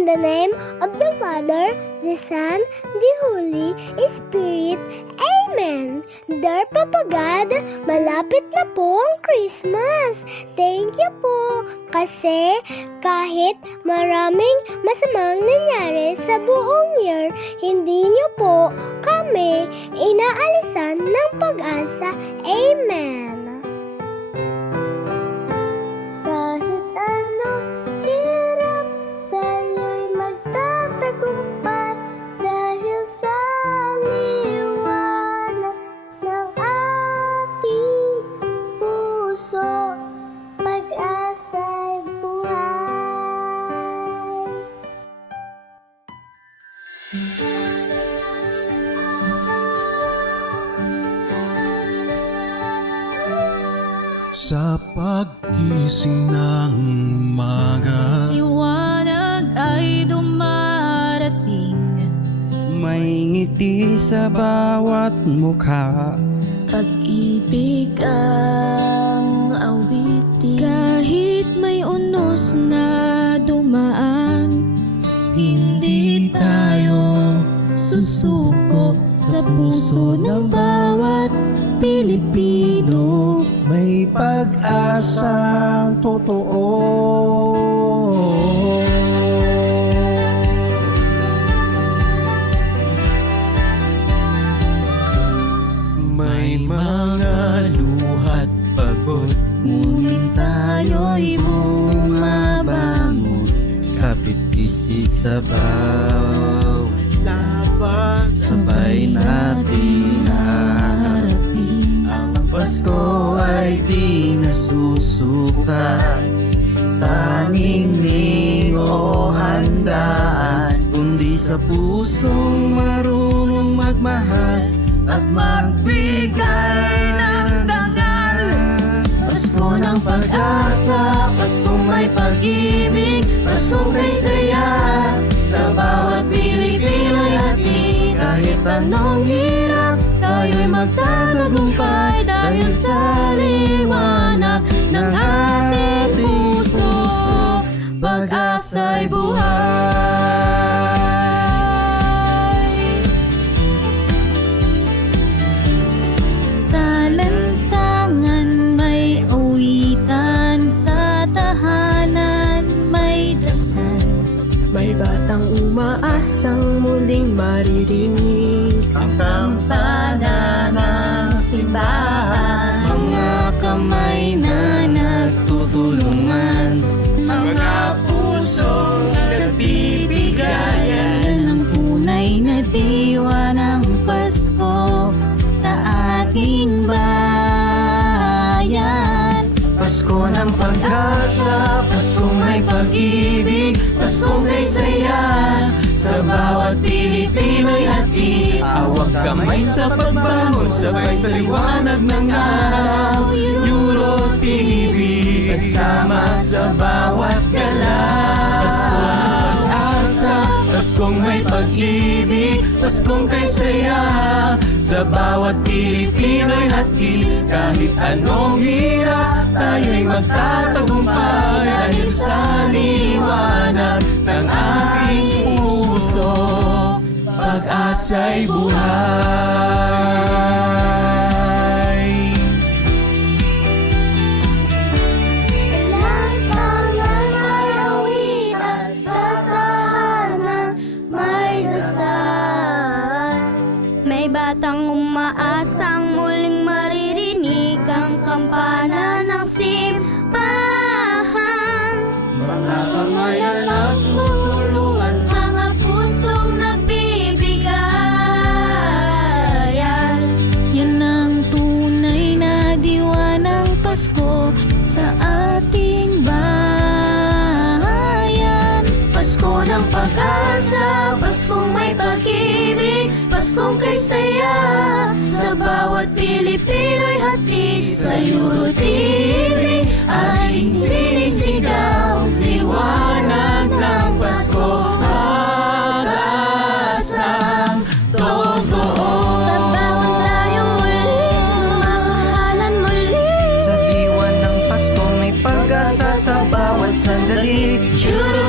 In the name of the Father, the Son, the Holy Spirit. Amen. Dear Papa God, malapit na po ang Christmas. Thank you po. Kasi kahit maraming masamang nangyari sa buong year, hindi niyo po kami inaalisan ng pag-asa. Amen. Kahit anong hirap, tayo'y magtatagumpay dahil sa liwanag ng ating puso, pag-asa'y buhay. Sa paggising ng umaga, Liwanag ay dumarating. May ngiti sa bawat mukha. Pag-ibig ang awitin. Kahit may unos na dumaan, hindi tayo susuko. Sa puso ng bawat Pilipino, May pag-asang totoo. may mga luhat pagod, ngunit tayo'y bumabangon. Kapit-bisig sa bawat laban sabay natin haharapin. Ang Pasko ay di nasusukat sa ningning o handaan, kundi sa pusong marunong magmahal at magbigay ng dangal. Pasko ng pag-asa, Paskong may pag-ibig, Paskong may saya sa bawat Pilipino'y hati. Kahit anong hirap, tayo'y magtatagumpay dahil sa liwanag ng ating puso, pag-asa'y buhay. Sa lansangan may awitan, sa tahanan may dasal. May batang umaasang muling maririnig Ang kampana ng simbahan, mga kamay na nagtutulungan, mga pusong nagbibigayan. Ang tunay na diwa ng Pasko sa ating bayan. Pasko ng pag-asa, Paskong may pag-ibig, Paskong may saya sa bawat Pilipino'y hati. Hawag kamay sa pagbangon, sabay sa liwanag ng araw. Euro TV, kasama sa bawat galaw. Pasko ng pag-asa, Paskong may pag-ibig, Paskong kay saya sa bawat Pilipino'y hati. Kahit anong hirap, tayo'y magtatagumpay dahil sa liwanag ng ating puso, pag-asa'y buhay. Sa lansangan may awitan, sa tahanan may dasal. May batang umaasang muling maririnig ang kampana ng simbahan. Mga kamay na nagtutulungan, Mga pusong nagbibigayan. Yan ang tunay na diwa ng Pasko sa ating bayan. Pasko ng pag-asa, Paskong may pag-ibig, Paskong kay saya sa bawat Pilipino'y hatid. Sa Euro TV ay sinisigaw, liwanag ng Pasko, pag-asang totoo. Tabangon tayong muli, mamahalan muli. sa diwa ng Pasko may pag-asa sa bawat sandali. Euro